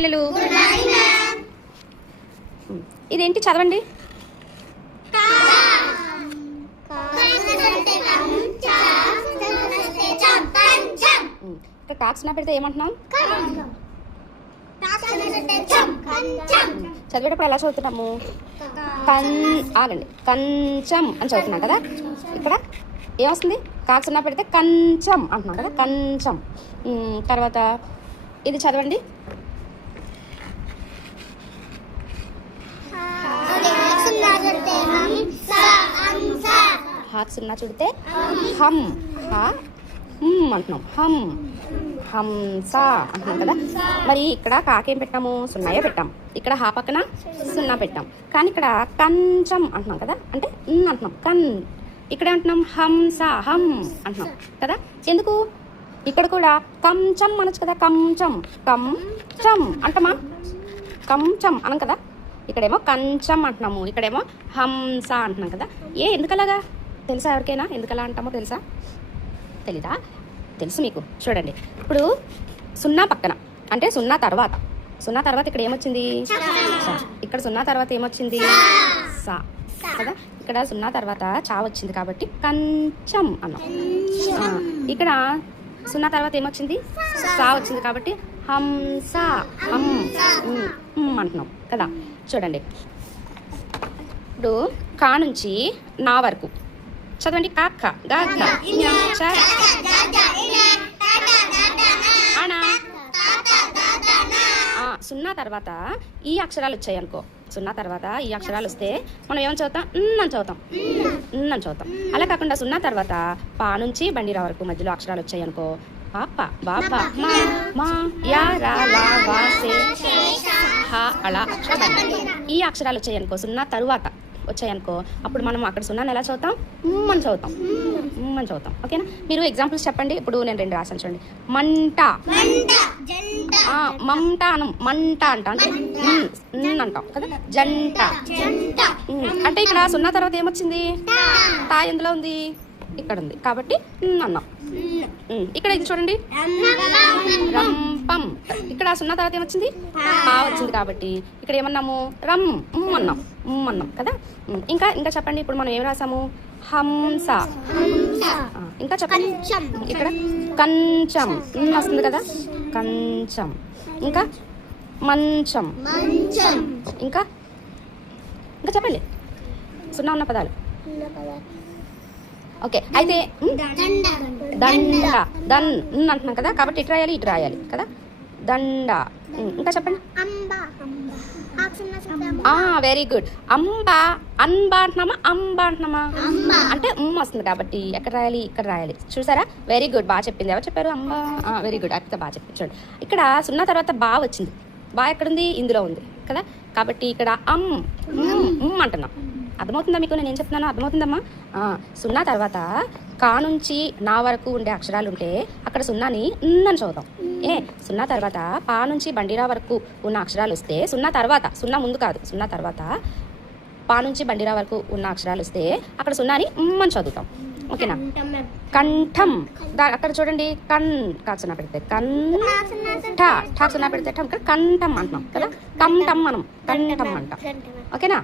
పిల్లలు? ఇదేంటి చదవండి. ఇక్కడ కాక్స్నా పెడితే ఏమంటున్నాం? చదివేటప్పుడు ఎలా చదువుతున్నాము? ఆగండి, కంచం అని చదువుతున్నాం కదా. ఇక్కడ ఏమొస్తుంది? కాక్స్నా పెడితే కంచం అంటున్నాం కదా, కంచం. తర్వాత ఇది చదవండి. హాత్ సున్నా చుడితే హమ్, అంటున్నాం, హంస అంటున్నాం కదా. మరి ఇక్కడ కాకేం పెట్టాము? సున్నాయే పెట్టాం. ఇక్కడ హా పక్కన సున్నా పెట్టాం. కానీ ఇక్కడ కంచం అంటున్నాం కదా, అంటే అంటున్నాం కన్. ఇక్కడ ఏమంటున్నాం? హంస, హం అంటున్నాం కదా. ఎందుకు? ఇక్కడ కూడా కంచం అనొచ్చు కదా, కంచం, కంచం అంటమా? కంచం అనం కదా. ఇక్కడేమో కంచం అంటున్నాము, ఇక్కడేమో హంస అంటున్నాం కదా. ఎందుకలాగా తెలుసా? ఎవరికైనా ఎందుకలా అంటామో తెలుసా? తెలీదా? తెలుసు మీకు. చూడండి, ఇప్పుడు సున్నా పక్కన అంటే సున్నా తర్వాత ఇక్కడ ఏమొచ్చింది? ఇక్కడ సున్నా తర్వాత ఏమొచ్చింది? సా కదా. ఇక్కడ సున్నా తర్వాత చా వచ్చింది కాబట్టి కంచం అన్నాం. ఇక్కడ సున్నా తర్వాత ఏమొచ్చింది? సా వచ్చింది కాబట్టి హంస, అంటున్నాం కదా. చూడండి, ఇప్పుడు కా నుంచి నా వరకు చదవండి. కాక్క, గాక్క, సున్నా తర్వాత ఈ అక్షరాలు వచ్చాయి అనుకో. సున్నా తర్వాత ఈ అక్షరాలు వస్తే మనం ఏమని చదువుతాం? అని చదువుతాం, అని చదువుతాం. అలా కాకుండా సున్నా తర్వాత పా నుంచి బండిరా వరకు మధ్యలో అక్షరాలు వచ్చాయి అనుకో. పాప, బాప, మా, యా, రా, లా, వా, సే, హా, అలా ఈ అక్షరాలు వచ్చాయి అనుకో. సున్నా తరువాత వచ్చాయనుకో, అప్పుడు మనం అక్కడ సున్నాను ఎలా చదువుతాం? అని చదువుతాం, అని చదువుతాం. ఓకేనా? మీరు ఎగ్జాంపుల్స్ చెప్పండి. ఇప్పుడు నేను 2 రాసాను చూడండి. మంట, మంట అనం, మంట అంటాం అంటే అంటాం కదా. జంట అంటే ఇక్కడ సున్నా తర్వాత ఏమొచ్చింది? తా ఎందులో ఉంది? ఇక్కడ ఉంది కాబట్టి అన్నాం. ఇక్కడ ఇది చూడండి, రంపం. ఇక్కడ సున్నా తర్వాత ఏమొచ్చింది? పా వచ్చింది కాబట్టి ఇక్కడ ఏమన్నాము? అన్నాం, అన్నాం కదా. ఇంకా చెప్పండి. ఇప్పుడు మనం ఏం రాసాము? హంస. ఇంకా చెప్పండి. ఇక్కడ కంచం వస్తుంది కదా, కంచం. ఇంకా మంచం. ఇంకా చెప్పండి సున్నా ఉన్న పదాలు. ఓకే, అయితే దండ, అంటున్నాం కదా, కాబట్టి ఇటు రాయాలి కదా, దండ. ఇంకా చెప్పండి. Very good. అంబా, అన్బా అంటున్నామా, అంబా అంటున్నామా? అంటే వస్తుంది కాబట్టి ఎక్కడ రాయాలి? ఇక్కడ రాయాలి. చూసారా? వెరీ గుడ్, బాగా చెప్పింది. ఎవరు చెప్పారు? అంబా. వెరీ గుడ్, అర్పిత బాగా చెప్పింది. చూడండి, ఇక్కడ సున్నా తర్వాత బా వచ్చింది. బా ఎక్కడుంది? ఇందులో ఉంది కదా, కాబట్టి ఇక్కడ అంటున్నాం. అర్థమవుతుందా మీకు? నేను ఏం చెప్తున్నానో అర్థమవుతుందమ్మా? సున్నా తర్వాత కా నుంచి నా వరకు ఉండే అక్షరాలు ఉంటే అక్కడ సున్నాని అని చదువుతాం. సున్నా తర్వాత పా నుంచి బండిరా వరకు ఉన్న అక్షరాలు వస్తే సున్నా ముందు కాదు, సున్నా తర్వాత పా నుంచి బండిరా వరకు ఉన్న అక్షరాలు వస్తే అక్కడ సున్నాని అని చదువుతాం. ఓకేనా? కంఠం. అక్కడ చూడండి, కాసున్నా పెడితే ఠాసున్నా పెడితే ఇక్కడ కంఠం అంటున్నాం కదా, కంఠం మనం కంఠం అంటాం. ఓకేనా?